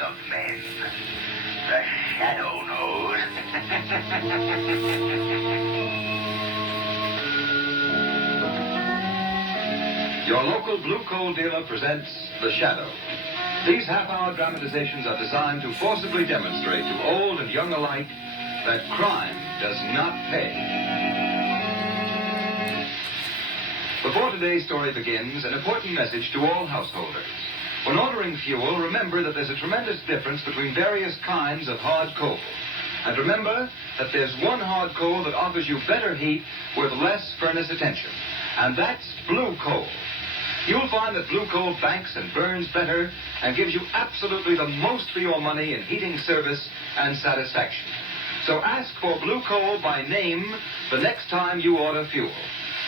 of men. The shadow knows. Your local blue coal dealer presents The Shadow. These half-hour dramatizations are designed to forcibly demonstrate to old and young alike that crime does not pay. Before today's story begins, an important message to all householders. When ordering fuel, remember that there's a tremendous difference between various kinds of hard coal. And remember that there's one hard coal that offers you better heat with less furnace attention. And that's blue coal. You'll find that blue coal banks and burns better and gives you absolutely the most for your money in heating service and satisfaction. So ask for blue coal by name the next time you order fuel.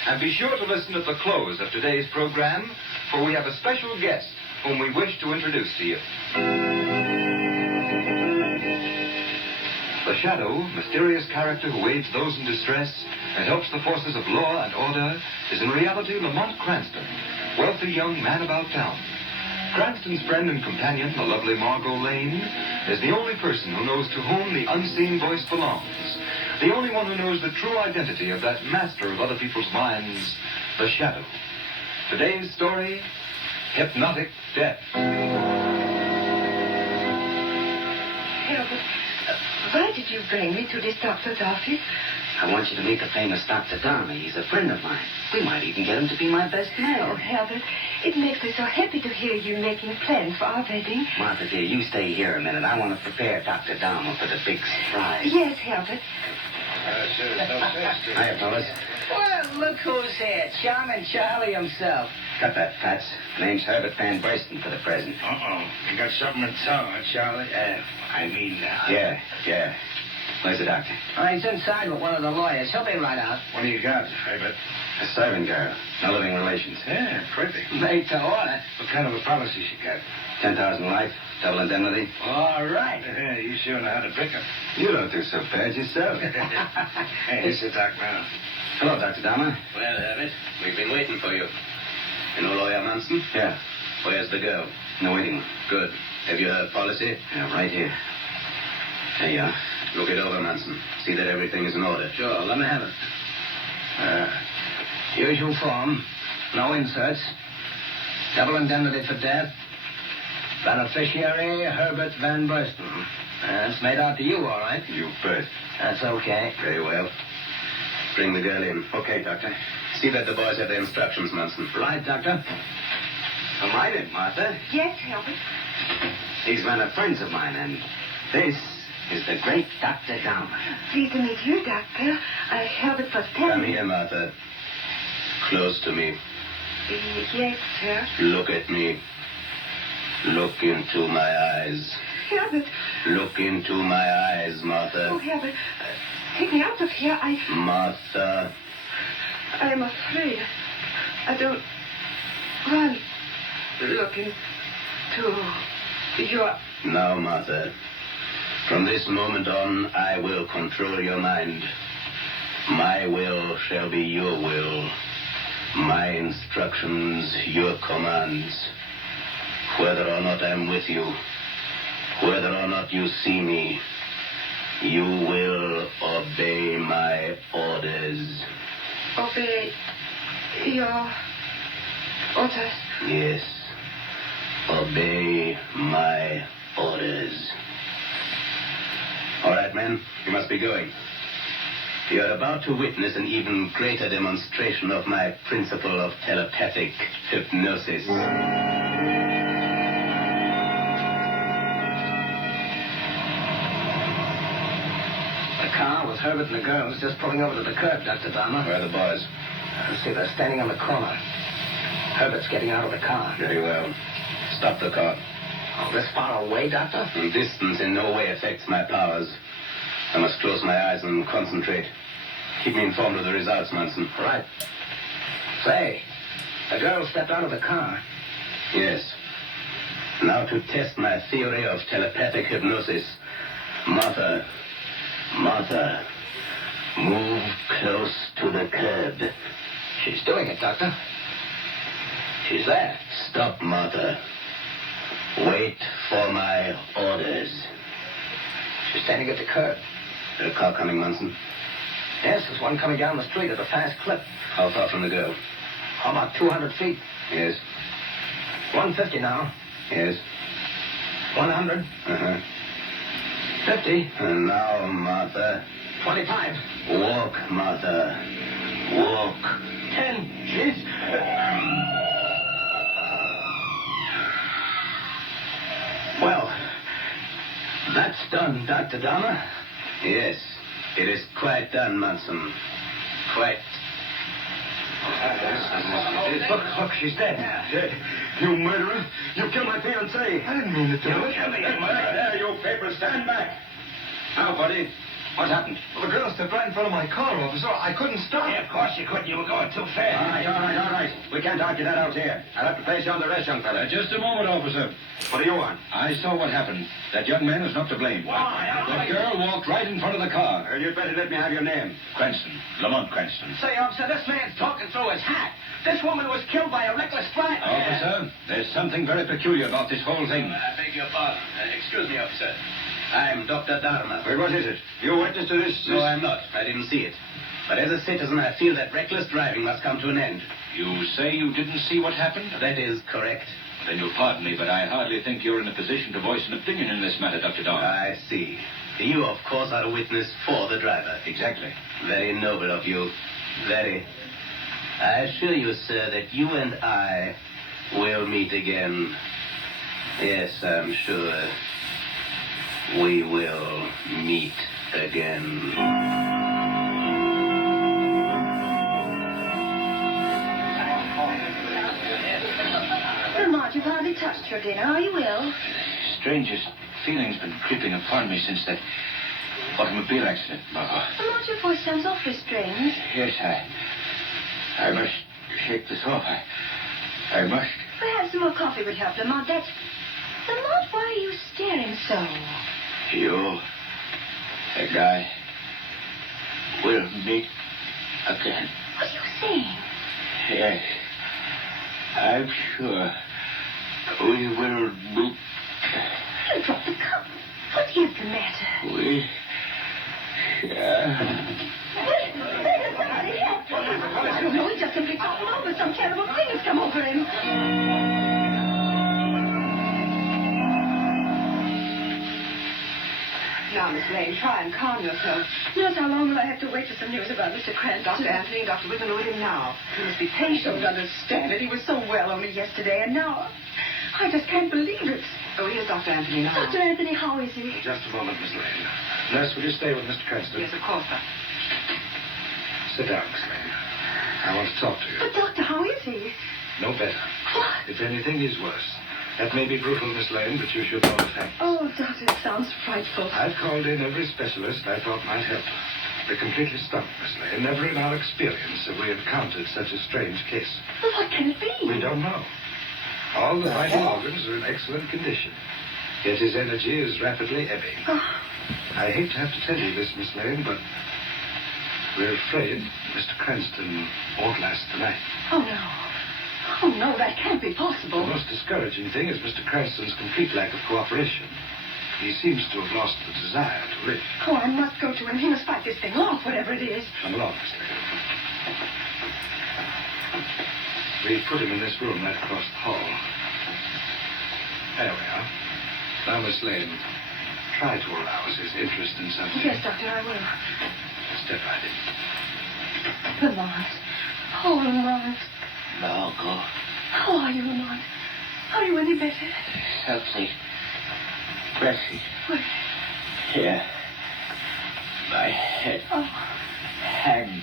And be sure to listen at the close of today's program, for we have a special guest whom we wish to introduce to you. The Shadow, mysterious character who aids those in distress and helps the forces of law and order, is in reality Lamont Cranston, wealthy young man about town. Cranston's friend and companion, the lovely Margot Lane, is the only person who knows to whom the unseen voice belongs. The only one who knows the true identity of that master of other people's minds, the Shadow. Today's story, Hypnotic Death. Herbert, why did you bring me to this doctor's office? I want you to meet the famous Dr. Dharma. He's a friend of mine. We might even get him to be my best man. Oh, Herbert, it makes me so happy to hear you making plans for our wedding. Martha, dear, you stay here a minute. I want to prepare Dr. Dharma for the big surprise. Yes, Herbert. Hiya, fellas. Well, look who's here. Charming Charlie himself. Cut that, Pats. Name's Herbert Van Burston for the present. Uh-oh. You got something in tow, huh, Charlie? Yeah. Where's the doctor? Oh, he's inside with one of the lawyers. He'll be right out. What do you got, Herbert? A servant girl. No living relations. Yeah, pretty. Made to order. What kind of a policy she got? 10,000 life, double indemnity. All right. Yeah, you sure know how to pick her. You don't do so bad yourself. Hey, this is Doc now. Hello, Dr. Dharma. Well, Herbert, we've been waiting for you. You know Lawyer Manson? Yeah. Where's the girl? No waiting room. Good. Have you her policy? Yeah, right here. There you are. Look it over, Manson. See that everything is in order. Sure, let me have it. Usual form. No inserts. Double indemnity for death. Beneficiary, Herbert Van Burston. It's made out to you, all right. You bet. That's okay. Very well. Bring the girl in. Okay, Doctor. See that the boys have their instructions, Manson. Right, Doctor. Come right in, Martha. Yes, Herbert. These men are friends of mine, and this is the great Dr. Dharma. Pleased to meet you, Doctor. Herbert was telling Come here, Martha. Close to me. Yes, sir. Look at me. Look into my eyes. Herbert. Look into my eyes, Martha. Oh, Herbert. Take me out of here. Martha. I'm afraid. I don't want to look into your... Now, Martha. From this moment on, I will control your mind. My will shall be your will. My instructions, your commands. Whether or not I'm with you, whether or not you see me, you will obey my orders. Obey your orders. Yes. Obey my orders. All right, men, you must be going. You're about to witness an even greater demonstration of my principle of telepathic hypnosis. The car with Herbert and the girls just pulling over to the curb, Dr. Dharma. Where are the boys? See, they're standing on the corner. Herbert's getting out of the car. Very well. Stop the car. Oh, this far away, Doctor? Distance in no way affects my powers. I must close my eyes and concentrate. Keep me informed of the results, Manson. Right. Say, the girl stepped out of the car. Yes. Now to test my theory of telepathic hypnosis. Martha, move close to the curb. She's doing it, Doctor. She's there. Stop, Martha. Wait for my orders. She's standing at the curb. Is a car coming, Munson? Yes, there's one coming down the street at a fast clip. How far from the girl? About 200 feet. Yes. 150 now. Yes. 100. Uh-huh. 50. And now, Martha. 25. Walk, Martha. Walk. 10. Jeez. Well, that's done, Dr. Dahmer. Yes. It is quite done, Munson. Quite. Look, she's dead. Dead? You murderer. You killed my fiancée. I didn't mean to do it. You killed me, you murderer. There, you papers, stand back. Now, buddy, what happened? Well, the girl stepped right in front of my car, officer. I couldn't stop. Yeah, of course you couldn't. You were going too fast. All right. We can't argue that out here. I'll have to place you under arrest, young fella. Just a moment, officer. What do you want? I saw what happened. That young man is not to blame. Why? The girl walked right in front of the car. Well, you'd better let me have your name. Cranston. Lamont Cranston. Say, officer, this man's talking through his hat. This woman was killed by a reckless driver. Officer, there's something very peculiar about this whole thing. I beg your pardon. Excuse me, officer. I'm Dr. Dharma. Wait, what is it? You witness to this? No, I'm not. I didn't see it. But as a citizen, I feel that reckless driving must come to an end. You say you didn't see what happened? That is correct. Then you'll pardon me, but I hardly think you're in a position to voice an opinion in this matter, Dr. Dahmer. I see. You, of course, are a witness for the driver. Exactly. Very noble of you. Very. I assure you, sir, that you and I will meet again. Yes, I'm sure we will meet again. Lamont, you've hardly touched your dinner. Are you ill? Strangest feeling's been creeping upon me since that automobile accident, Margot. Lamont, your voice sounds awfully strange. Yes, I must shake this off. I must. Perhaps some more coffee would help, Lamont. Lamont, why are you staring so? You and I will meet again. What are you saying? Yes, I'm sure we will meet. You dropped the cup. What is the matter? We shall. Somebody help! No, he just simply toppled over. Some terrible thing has come over him. Now, Miss Lane, try and calm yourself. Nurse, how long will I have to wait for some news about Mr. Cranston? Dr. Anthony and Dr. Whitman are with him now. You must be I patient. don't understand it. He was so well only yesterday, and now I just can't believe it. Oh, here's Dr. Anthony now. Dr. Anthony, how is he? Just a moment, Miss Lane. Nurse, will you stay with Mr. Cranston? Yes, of course, Doctor. Sit down, Miss Lane. I want to talk to you. But, Doctor, how is he? No better. What? If anything, he's worse. That may be brutal, Miss Lane, but you should know the facts. Oh, Doctor, it sounds frightful. I've called in every specialist I thought might help. They're completely stumped, Miss Lane. Never in our experience have we encountered such a strange case. But what can it be? We don't know. All the vital organs are in excellent condition. Yet his energy is rapidly ebbing. Oh, I hate to have to tell you this, Miss Lane, but we're afraid Mr. Cranston won't last the night. oh, no. Oh, no, that can't be The possible. most discouraging thing is Mr. Cranston's complete lack of cooperation. He seems to have lost the desire to live. Oh, I must go to him. He must fight this thing off, whatever it is. Come along, Miss Lane. We put him in this room right across the hall. There we are. Now, Miss Lane, try to arouse his interest in something. Yes, Doctor, I will. Step right in. Lamont. Oh, Lamont. Margot, How are you, Lamont? Are you any better? something pressing What? here. My head Oh, hangs,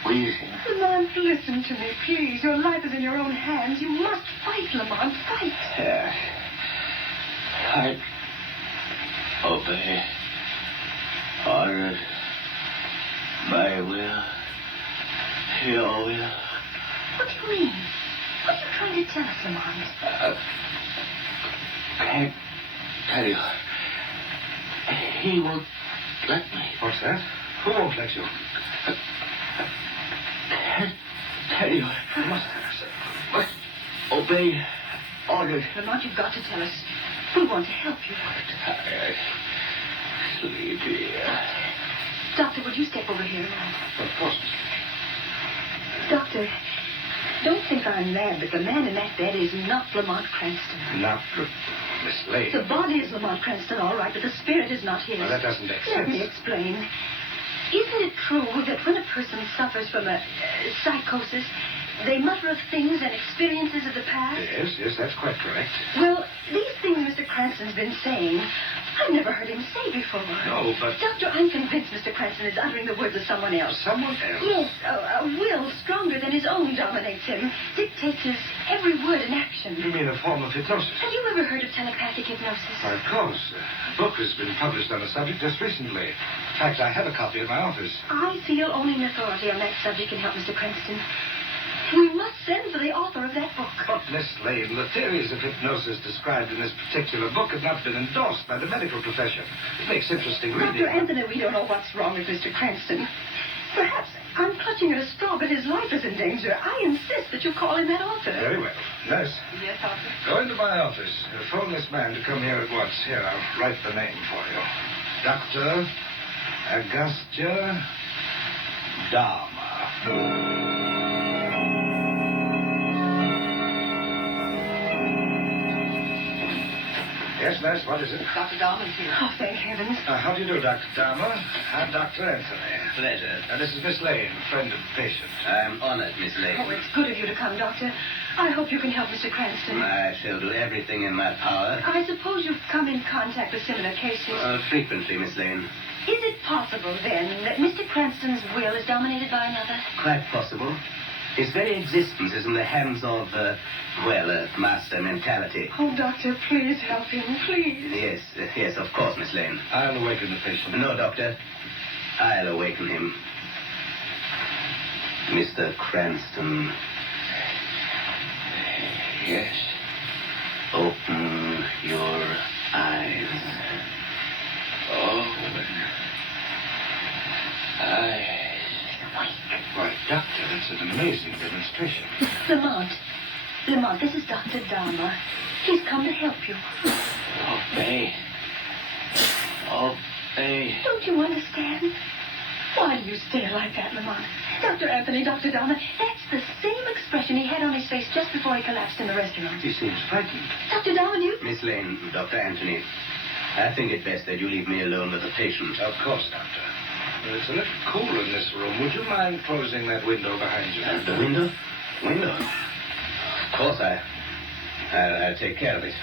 squeezing. Lamont, listen to me, please. Your life is in your own hands. You must fight, Lamont. Fight. Here. I obey. Honor my will. Your will. What do you mean? What are you trying to tell us, Lamont? Can't tell you. He won't let me. What's that? Who won't let you? Can't tell you. You must have, sir. But obey All good. Lamont, you've got to tell us. We want to help you. Tired. Sleepy. Doctor, would you step over here? Of course. Doctor, don't think I'm mad, but the man in that bed is not Lamont Cranston. Not Miss Lane. The body is Lamont Cranston, all right, but the spirit is not his. Well, that doesn't make Let sense. me explain. Isn't it true that when a person suffers from a psychosis, they mutter of things and experiences of the past? Yes, that's quite correct. Well, these things Mr. Cranston's been saying, I've never heard him say before. No, but... Doctor, I'm convinced Mr. Cranston is uttering the words of someone else. Someone else? Yes, a will stronger than his own dominates him, dictates his every word and action. You mean a form of hypnosis? Have you ever heard of telepathic hypnosis? Of course. A book has been published on the subject just recently. In fact, I have a copy at my office. I feel only an authority on that subject can help Mr. Cranston. We must send for the author of that book. But, Miss Lane, the theories of hypnosis described in this particular book have not been endorsed by the medical profession. It makes interesting reading. Dr. Anthony, we don't know what's wrong with Mr. Cranston. Perhaps I'm clutching at a straw, but his life is in danger. I insist that you call in that author. Very well. Nurse, Yes, Doctor. go into my office. Phone this man to come here at once. Here, I'll write the name for you. Dr. Agastya Dharma. Yes, nurse, what is it? Dr. Dahman's here. Oh, thank heavens. How do you do, Dr. Dharma? I'm Dr. Anthony. Pleasure. This is Miss Lane, friend of the patient. I'm honored, Miss Lane. Oh, it's good of you to come, Doctor. I hope you can help Mr. Cranston. I shall do everything in my power. I suppose you've come in contact with similar cases. Frequently, Miss Lane. Is it possible, then, that Mr. Cranston's will is dominated by another? Quite possible. His very existence is in the hands of, master mentality. Oh, Doctor, please help him, please. Yes, of course, Miss Lane. I'll awaken the patient. No, Doctor. I'll awaken him. Mr. Cranston. Yes. Open your eyes. Open. Eyes. Why, Doctor, that's an amazing demonstration. Lamont, this is Dr. Dharma. He's come to help you. Obey. Obey. Don't you understand? Why do you stare like that, Lamont? Dr. Anthony, Dr. Dharma, that's the same expression he had on his face just before he collapsed in the restaurant. He seems frightened. Dr. Dharma, you... Miss Lane, Dr. Anthony, I think it best that you leave me alone with the patient. Of course, Doctor. It's a little cool in this room. Would you mind closing that window behind you? The window? Window? Of course, I'll take care of it.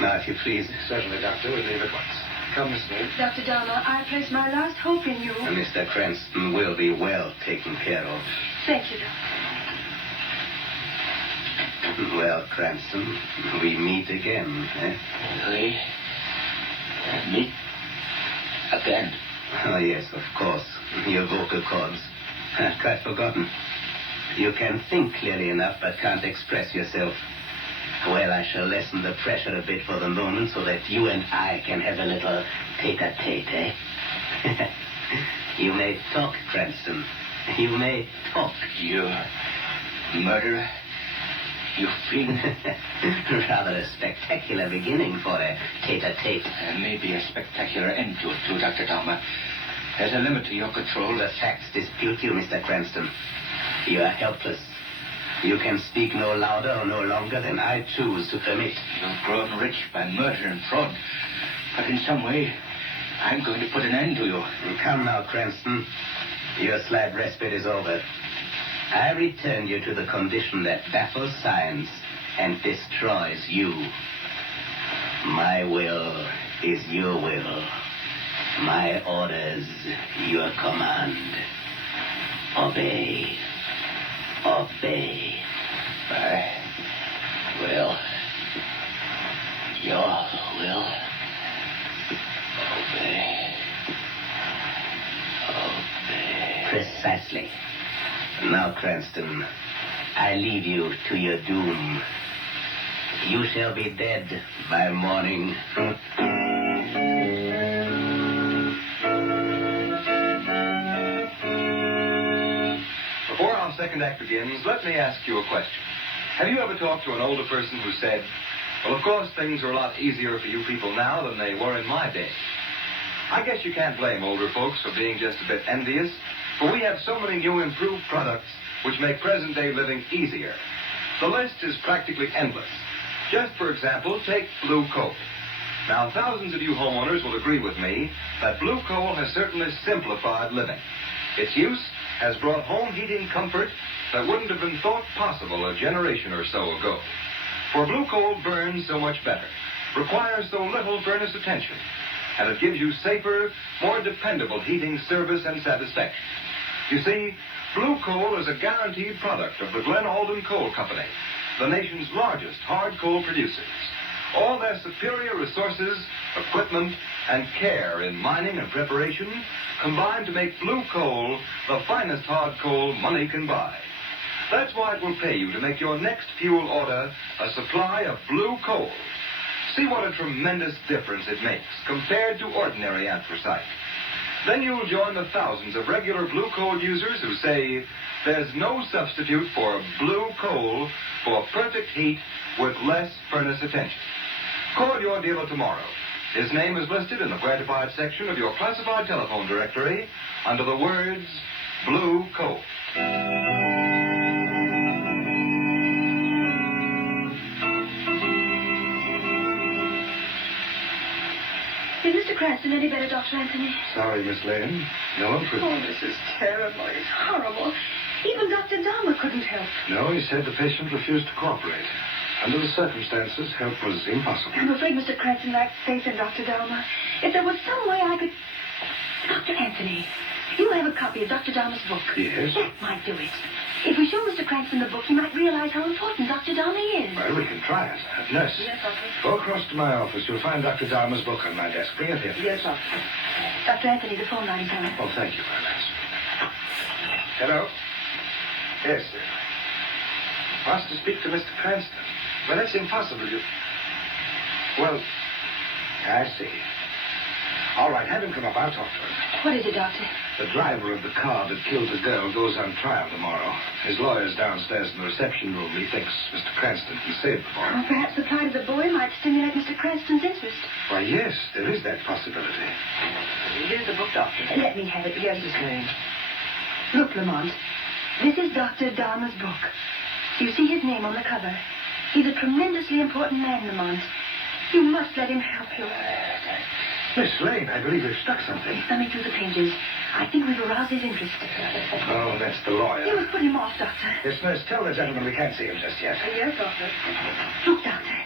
Now, if you please. Certainly, Doctor. We'll leave at once. Come, Miss Lane. Dr. Dharma, I place my last hope in you. Mr. Cranston will be well taken care of. Thank you, Doctor. Well, Cranston, we meet again, eh? We meet again. Oh, yes, of course. Your vocal cords. I'd quite forgotten. You can think clearly enough, but can't express yourself. Well, I shall lessen the pressure a bit for the moment so that you and I can have a little tete-a-tete, eh? You may talk, Cranston. You may talk. You murderer. You fiend. Rather a spectacular beginning for a tete-a-tete. Maybe a spectacular end to it, too, Dr. Dahmer. There's a limit to your control. The facts dispute you, Mr. Cranston. You are helpless. You can speak no louder or no longer than I choose to permit. You've grown rich by murder and fraud. But in some way, I'm going to put an end to you. Come now, Cranston. Your slight respite is over. I return you to the condition that baffles science and destroys you. My will is your will. My orders, your command. Obey. Obey. My will. Your will. Obey. Obey. Precisely. Now, Cranston, I leave you to your doom. You shall be dead by morning. Before our second act begins, let me ask you a question. Have you ever talked to an older person who said, well, of course, things are a lot easier for you people now than they were in my day? I guess you can't blame older folks for being just a bit envious, for we have so many new improved products which make present-day living easier. The list is practically endless. Just for example, take blue coal. Now, thousands of you homeowners will agree with me that blue coal has certainly simplified living. Its use has brought home heating comfort that wouldn't have been thought possible a generation or so ago. For blue coal burns so much better, requires so little furnace attention, and it gives you safer, more dependable heating service and satisfaction. You see, blue coal is a guaranteed product of the Glen Alden Coal Company, the nation's largest hard coal producers. All their superior resources, equipment, and care in mining and preparation combine to make blue coal the finest hard coal money can buy. That's why it will pay you to make your next fuel order a supply of blue coal. See what a tremendous difference it makes compared to ordinary anthracite. Then you'll join the thousands of regular blue coal users who say there's no substitute for blue coal for perfect heat with less furnace attention. Call your dealer tomorrow. His name is listed in the Where to Buy It section of your classified telephone directory under the words blue coal. Is Mr. Cranston any better, Dr. Anthony? Sorry, Miss Lane. No improvement. Oh, this is terrible. It's horrible. Even Dr. Dahmer couldn't help. No, he said the patient refused to cooperate. Under the circumstances, help was impossible. I'm afraid Mr. Cranston lacked faith in Dr. Dahmer. If there was some way I could... Dr. Anthony, you have a copy of Dr. Dahmer's book. Yes? That might do it. If we show Mr. Cranston the book, he might realize how important Dr. Dahmer is. Well, we can try it. Nurse. Yes, Doctor. Go across to my office. You'll find Dr. Dahmer's book on my desk. Bring it here. Yes, Doctor. Dr. Anthony, the phone line's on. Oh, thank you very much. Hello? Yes, sir. Asked to speak to Mr. Cranston. Well, that's impossible. Well, I see. All right, have him come up. I'll talk to him. What is it, Doctor? The driver of the car that killed the girl goes on trial tomorrow. His lawyer's downstairs in the reception room. He thinks Mr. Cranston can save the boy. Well, perhaps the plight of the boy might stimulate Mr. Cranston's interest. Why, yes, there is that possibility. Here's the book, Doctor. Let me have it. Yes, Miss Lane. Look, Lamont. This is Dr. Dahmer's book. You see his name on the cover. He's a tremendously important man, Lamont. You must let him help you. Miss Lane, I believe you've struck something. Let me through the pages. I think we've aroused his interest. Oh, that's the lawyer. You must put him off, Doctor. Yes, nurse, tell the gentleman we can't see him just yet. Yes, Doctor. Look, Doctor.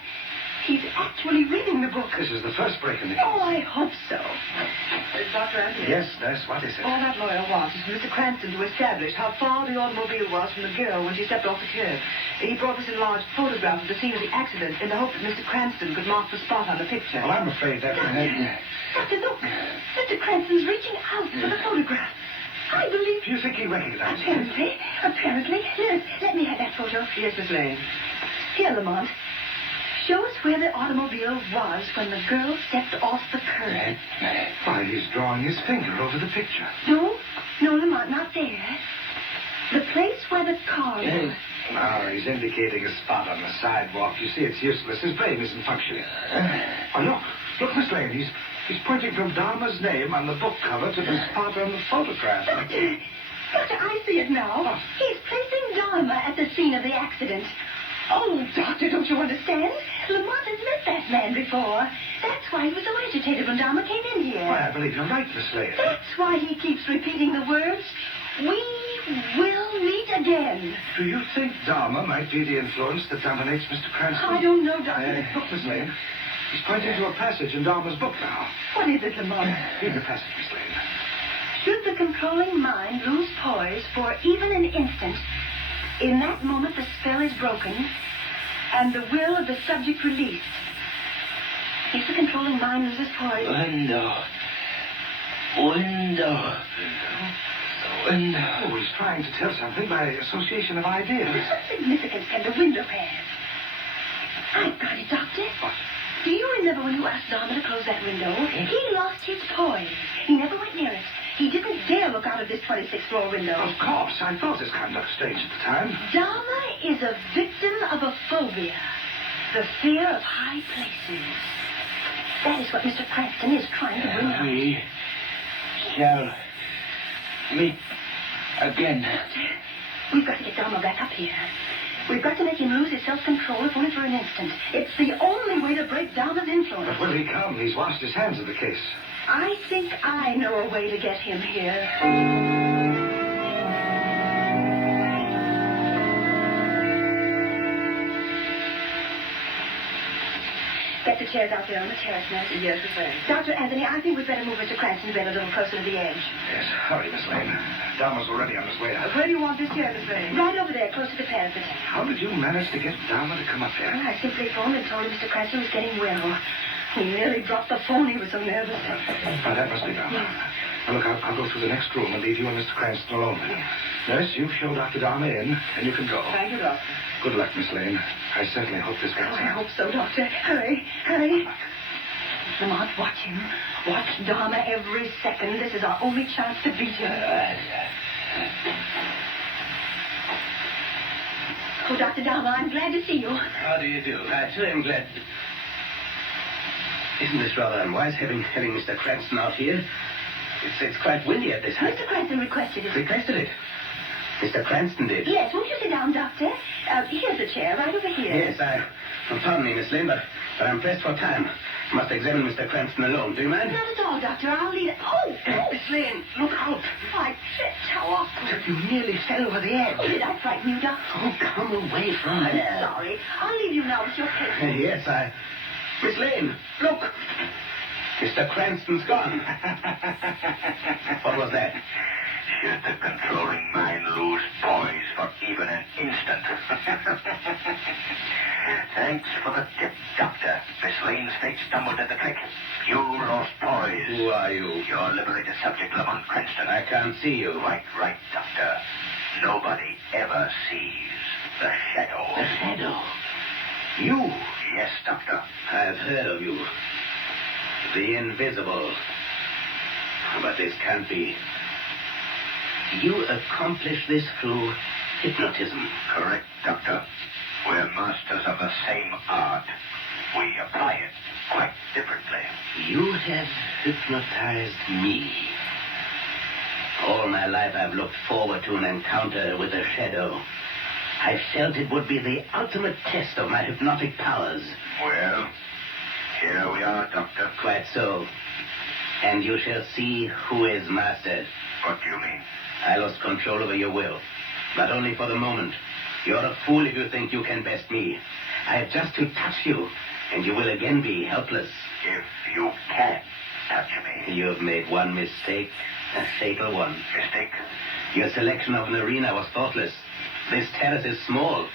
He's actually reading the book. This is the first break in the Oh, case. I hope so. Dr. Anthony. Yes, nurse, what is it? All that lawyer wants is for Mr. Cranston to establish how far the automobile was from the girl when she stepped off the curb. He brought this enlarged photograph of the scene of the accident in the hope that Mr. Cranston could mark the spot on the picture. Well, I'm afraid that... Doctor, look. Mr. Cranston's reaching out for the photograph. I believe... Do you think he recognized it? Apparently. Nurse, let me have that photo. Yes, Miss Lane. Here, Lamont. Show us where the automobile was when the girl stepped off the curb. Why, he's drawing his finger over the picture. No, Lamont, not there. The place where the car was. Now, he's indicating a spot on the sidewalk. You see, it's useless. His brain isn't functioning. Oh, look. Look, Miss Lane. He's pointing from Dahmer's name on the book cover to the spot on the photograph. Doctor, I see it now. What? He's placing Dahmer at the scene of the accident. Oh, Doctor, don't you understand? Lamont has met that man before. That's why he was so agitated when Dahmer came in here. Why, I believe you're right, Miss Lane. That's why he keeps repeating the words, "We will meet again." Do you think Dahmer might be the influence that dominates Mr. Cranston? I don't know, Doctor. Look, Miss Lane. He's pointing to a passage in Dahmer's book now. What is it, Lamont? Read the passage, Miss Lane. Should the controlling mind lose poise for even an instant, in that moment the spell is broken and the will of the subject released. If the controlling mind loses poise... Window. Oh, he's trying to tell something by association of ideas. What significance can the window have? I've got it, Doctor. What? Do you remember when you asked Dahmer to close that window? He lost his poise. He never went near it. He didn't dare look out of this 26th floor window. Of course, I thought his conduct strange at the time. Dharma is a victim of a phobia. The fear of high places. That is what Mr. Cranston is trying to bring out. We shall meet again. We've got to get Dharma back up here. We've got to make him lose his self-control, if only for an instant. It's the only way to break Dharma's influence. But will he come? He's washed his hands of the case. I think I know a way to get him here. Get the chairs out there on the terrace, nurse. Yes, Miss Lane. Dr. Anthony, I think we'd better move Mr. Cranston's bed a little closer to the edge. Yes, hurry, Miss Lane. Dharma's already on his way out. Where do you want this chair, Miss Lane? Right over there, close to the parapet. How did you manage to get Dharma to come up here? Well, I simply phoned and told him Mr. Cranston was getting well. He nearly dropped the phone. He was so nervous. Oh, that must be Dharma. Now, look, I'll go through the next room and leave you and Mr. Cranston alone. Nurse, you show Dr. Dharma in, and you can go. Thank you, Doctor. Good luck, Miss Lane. I certainly hope this gets I hope so, Doctor. Hurry, hurry. Lamont, watch him. Watch Dharma every second. This is our only chance to beat him. Oh, Dr. Dharma, I'm glad to see you. How do you do? I too am glad. Isn't this rather unwise, having Mr. Cranston out here? It's quite windy at this height. Mr. Cranston requested it. Requested it? Mr. Cranston did? Yes, won't you sit down, Doctor? Here's a chair, right over here. Yes, pardon me, Miss Lane, but I'm pressed for time. Must examine Mr. Cranston alone. Do you mind? Not at all, Doctor. I'll lead it. Oh, Miss Lane, look out. I tripped. How awkward. You nearly fell over the edge. Oh, did I frighten you, Doctor? Oh, come away from I'm there. sorry. I'll leave you now with your case. Yes, Miss Lane, look. Mr. Cranston's gone. What was that? Should the controlling mind lose poise for even an instant? Thanks for the tip, Doctor. Miss Lane's fate stumbled at the trick. You lost poise. Who are you? Your liberated subject, Lamont Cranston. I can't see you. Quite right, Doctor. Nobody ever sees the shadow. The shadow? You? Yes, Doctor. I've heard of you. The invisible. But this can't be. You accomplish this through hypnotism. Correct, Doctor. We're masters of the same art. We apply it quite differently. You have hypnotized me. All my life I've looked forward to an encounter with a shadow. I felt it would be the ultimate test of my hypnotic powers. Well, here we are, Doctor. Quite so. And you shall see who is master. What do you mean? I lost control over your will. But only for the moment. You're a fool if you think you can best me. I have just to touch you, and you will again be helpless. If you can touch me. You have made one mistake, a fatal one. Mistake? Your selection of an arena was thoughtless. This terrace is small.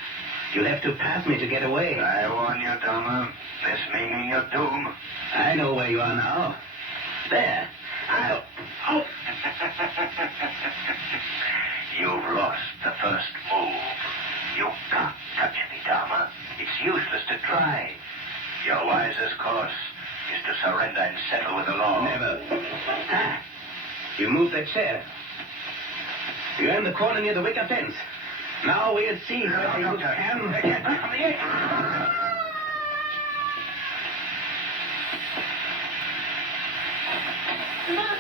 You'll have to pass me to get away. I warn you, Dharma. This may mean your doom. I know where you are now. There. I'll... Oh! You've lost the first move. You can't touch me, Dharma. It's useless to try. Your wisest course is to surrender and settle with the law. Never. Ah. You moved that chair. You're in the corner near the wicker fence. Now we'll see whether you can... Get from the edge. Lamont,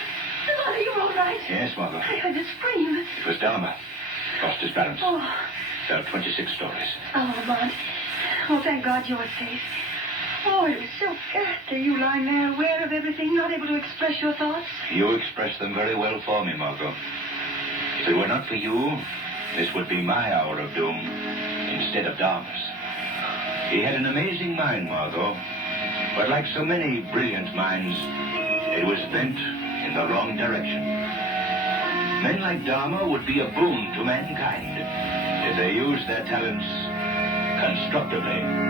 are you all right? Yes, Margot. I heard a scream. It was Dharma. Lost his balance. Oh, There are 26 stories. Lamont. Oh, thank God you're safe. Oh, it was so ghastly, you lying there, aware of everything, not able to express your thoughts. You expressed them very well for me, Margot. If it were not for you, this would be my hour of doom instead of Dharma's. He had an amazing mind, Margot. But like so many brilliant minds, it was bent in the wrong direction. Men like Dharma would be a boon to mankind if they used their talents constructively.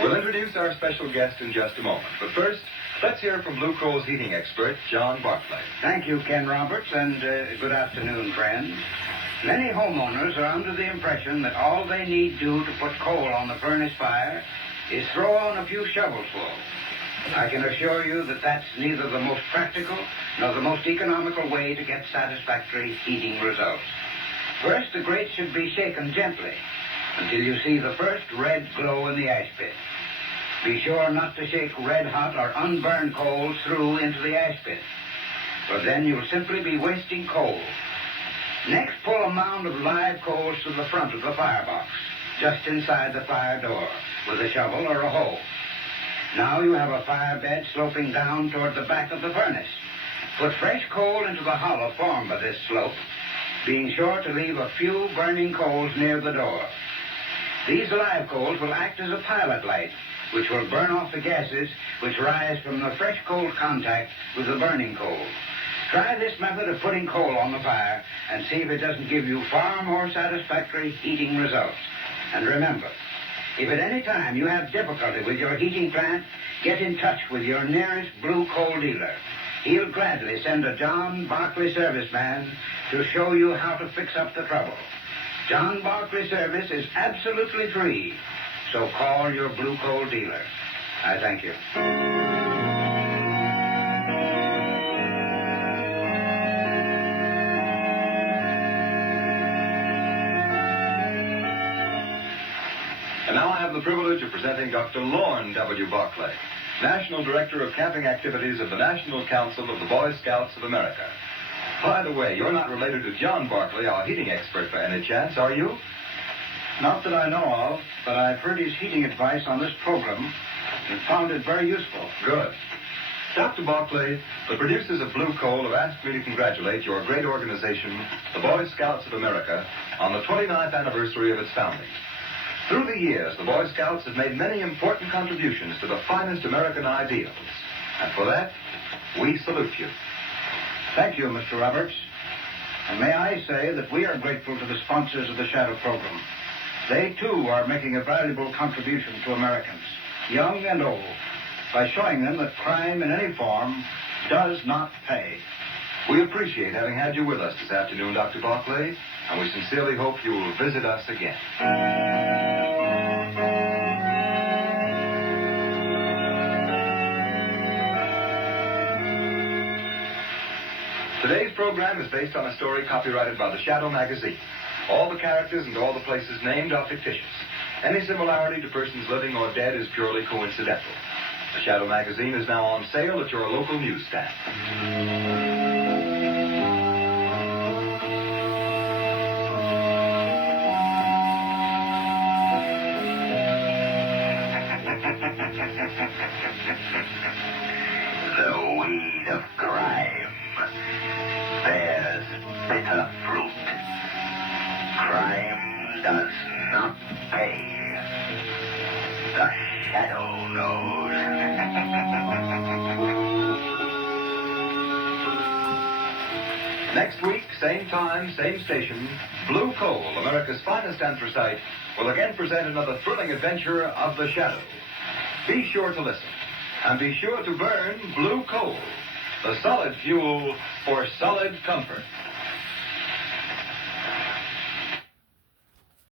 We'll introduce our special guest in just a moment. But first, let's hear from Blue Crow's heating expert, John Barclay. Thank you, Ken Roberts, and good afternoon, friends. Many homeowners are under the impression that all they need do to put coal on the furnace fire is throw on a few shovelfuls. I can assure you that that's neither the most practical nor the most economical way to get satisfactory heating results. First, the grate should be shaken gently until you see the first red glow in the ash pit. Be sure not to shake red-hot or unburned coals through into the ash pit, for then you'll simply be wasting coal. Next, pull a mound of live coals to the front of the firebox, just inside the fire door, with a shovel or a hoe. Now you have a fire bed sloping down toward the back of the furnace. Put fresh coal into the hollow formed by this slope, being sure to leave a few burning coals near the door. These live coals will act as a pilot light, which will burn off the gases which rise from the fresh coal contact with the burning coal. Try this method of putting coal on the fire and see if it doesn't give you far more satisfactory heating results. And remember, if at any time you have difficulty with your heating plant, get in touch with your nearest blue coal dealer. He'll gladly send a John Barclay serviceman to show you how to fix up the trouble. John Barclay service is absolutely free, so call your blue coal dealer. I thank you. And now I have the privilege of presenting Dr. Lorne W. Barclay, National Director of Camping Activities of the National Council of the Boy Scouts of America. By the way, you're not related to John Barclay, our heating expert, by any chance, are you? Not that I know of, but I've heard his heating advice on this program and found it very useful. Good. Dr. Barclay, the producers of Blue Coal have asked me to congratulate your great organization, the Boy Scouts of America, on the 29th anniversary of its founding. Through the years, the Boy Scouts have made many important contributions to the finest American ideals. And for that, we salute you. Thank you, Mr. Roberts. And may I say that we are grateful to the sponsors of the Shadow Program. They, too, are making a valuable contribution to Americans, young and old, by showing them that crime in any form does not pay. We appreciate having had you with us this afternoon, Dr. Barclay, and we sincerely hope you will visit us again. Today's program is based on a story copyrighted by the Shadow magazine. All the characters and all the places named are fictitious. Any similarity to persons living or dead is purely coincidental. The Shadow magazine is now on sale at your local newsstand. The weed of crime bears bitter fruit. Crime does not pay. The Shadow knows. Next week, same time, same station, Blue Coal, America's finest anthracite, will again present another thrilling adventure of the Shadow. Be sure to listen, and be sure to burn Blue Coal, the solid fuel for solid comfort.